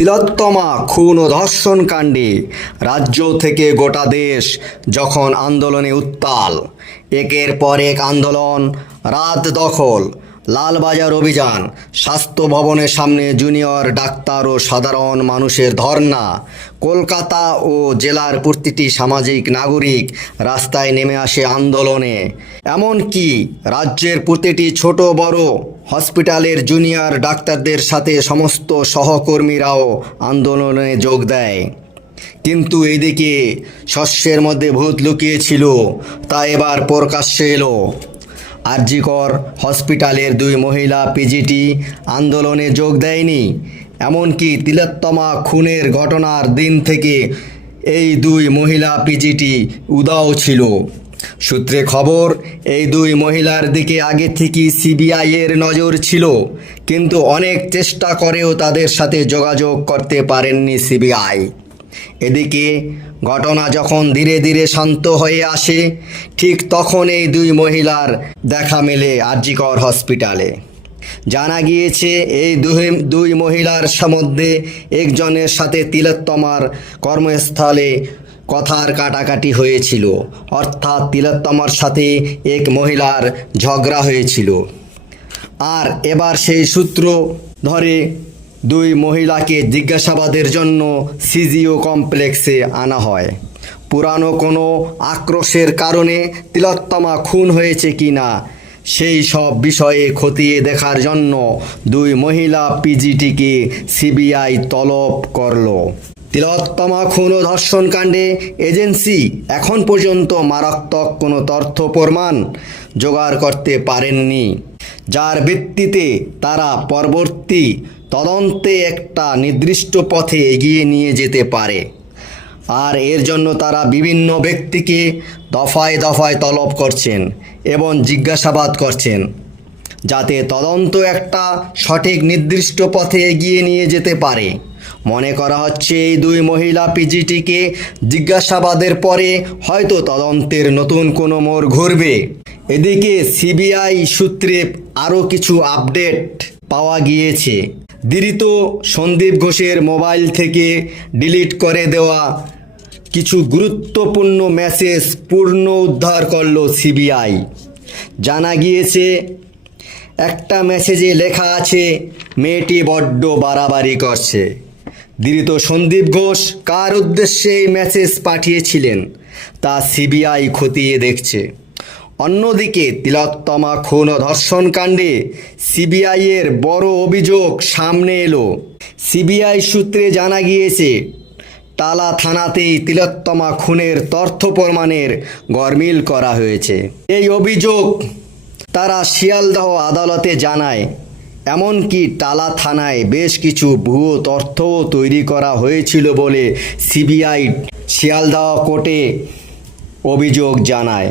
তিলোত্তমা খুন ও ধর্ষণ কাণ্ডে রাজ্য থেকে গোটা দেশ যখন আন্দোলনে উত্তাল, একের পর এক আন্দোলন, রাত দখল। লালবাজার অভিযান। স্বাস্থ্য ভবনের সামনে জুনিয়র ডাক্তার ও সাধারণ মানুষের ধর্না কলকাতা ও জেলার প্রতিটি সামাজিক নাগরিক রাস্তায় নেমে আসে আন্দোলনে। এমনকি রাজ্যের প্রতিটি ছোট বড় হসপিটালের জুনিয়র ডাক্তারদের সাথে সমস্ত সহকর্মীরাও আন্দোলনে যোগ দেয়। কিন্তু এদিকে শস্যের মধ্যে ভূত লুকিয়েছিল, তা এবার প্রকাশ্যে এলো। আরজিকর হসপিটালের দুই মহিলা পিজিটি আন্দোলনে যোগ দেয়নি। এমনকি তিলোত্তমা খুনের ঘটনার দিন থেকে এই দুই মহিলা পিজিটি উদাও ছিল। সূত্রে খবর, এই দুই মহিলার দিকে আগে থেকেই সিবিআইয়ের নজর ছিল, কিন্তু অনেক চেষ্টা করেও তাদের সাথে যোগাযোগ করতে পারেননি সিবিআই। এদিকে ঘটনা যখন ধীরে ধীরে শান্ত হয়ে আসে, ঠিক তখন এই দুই মহিলার দেখা মেলে আরজিকর হসপিটালে। জানা গিয়েছে, এই দুই দুই মহিলার মধ্যে একজনের সাথে তিলোত্তমার কর্মস্থলে কথার কাটাকাটি হয়েছিল। অর্থাৎ তিলোত্তমার সাথে এক মহিলার ঝগড়া হয়েছিল। আর এবার সেই সূত্র ধরে দুই মহিলাকে জিজ্ঞাসাবাদের জন্য সিজিও কমপ্লেক্সে আনা হয়। পুরানো কোনো আক্রোশের কারণে তিলোত্তমা খুন হয়েছে কি না সেই সব বিষয়ে খতিয়ে দেখার জন্য দুই মহিলা পিজিটিকে সিবিআই তলব করল। তিলোত্তমা খুন ও ধর্ষণ কাণ্ডে এজেন্সি এখন পর্যন্ত মারাত্মক কোনো তথ্য প্রমাণ জোগাড় করতে পারেননি, যার ভিত্তিতে তারা পরবর্তী তদন্তে একটা নির্দিষ্ট পথে এগিয়ে নিয়ে যেতে পারে। আর এর জন্য তারা বিভিন্ন ব্যক্তিকে দফায় দফায় তলব করছেন এবং জিজ্ঞাসাবাদ করছেন, যাতে তদন্ত একটা সঠিক নির্দিষ্ট পথে এগিয়ে নিয়ে যেতে পারে। মনে করা হচ্ছে এই দুই মহিলা পিজিটিকে জিজ্ঞাসাবাদের পরে হয়তো তদন্তের নতুন কোনো মোড় ঘুরবে। এদিকে সিবিআই সূত্রে আরও কিছু আপডেট পাওয়া গিয়েছে। দিরিত সন্দীপ ঘোষের মোবাইল থেকে ডিলিট করে দেওয়া কিছু গুরুত্বপূর্ণ মেসেজ পূর্ণ উদ্ধার করল সিবিআই। জানা গিয়েছে, একটা মেসেজে লেখা আছে, মেয়েটি বড্ড বাড়াবাড়ি করছে। ধৃত সন্দীপ ঘোষ কার উদ্দেশ্যে এই মেসেজ পাঠিয়েছিলেন তা সিবিআই খতিয়ে দেখছে। অন্যদিকে তিলোত্তমা খুন ও ধর্ষণ কাণ্ডে সিবিআইয়ের বড় অভিযোগ সামনে এলো। সিবিআই সূত্রে জানা গিয়েছে টালা থানাতেই তিলোত্তমা খুনের তথ্য প্রমাণের গরমিল করা হয়েছে। এই অভিযোগ তারা শিয়ালদহ আদালতে জানায়, এমনকি টালা থানায় বেশ কিছু ভুয়ো তথ্যও তৈরি করা হয়েছিল বলে সিবিআই শিয়ালদহ কোর্টে অভিযোগ জানায়।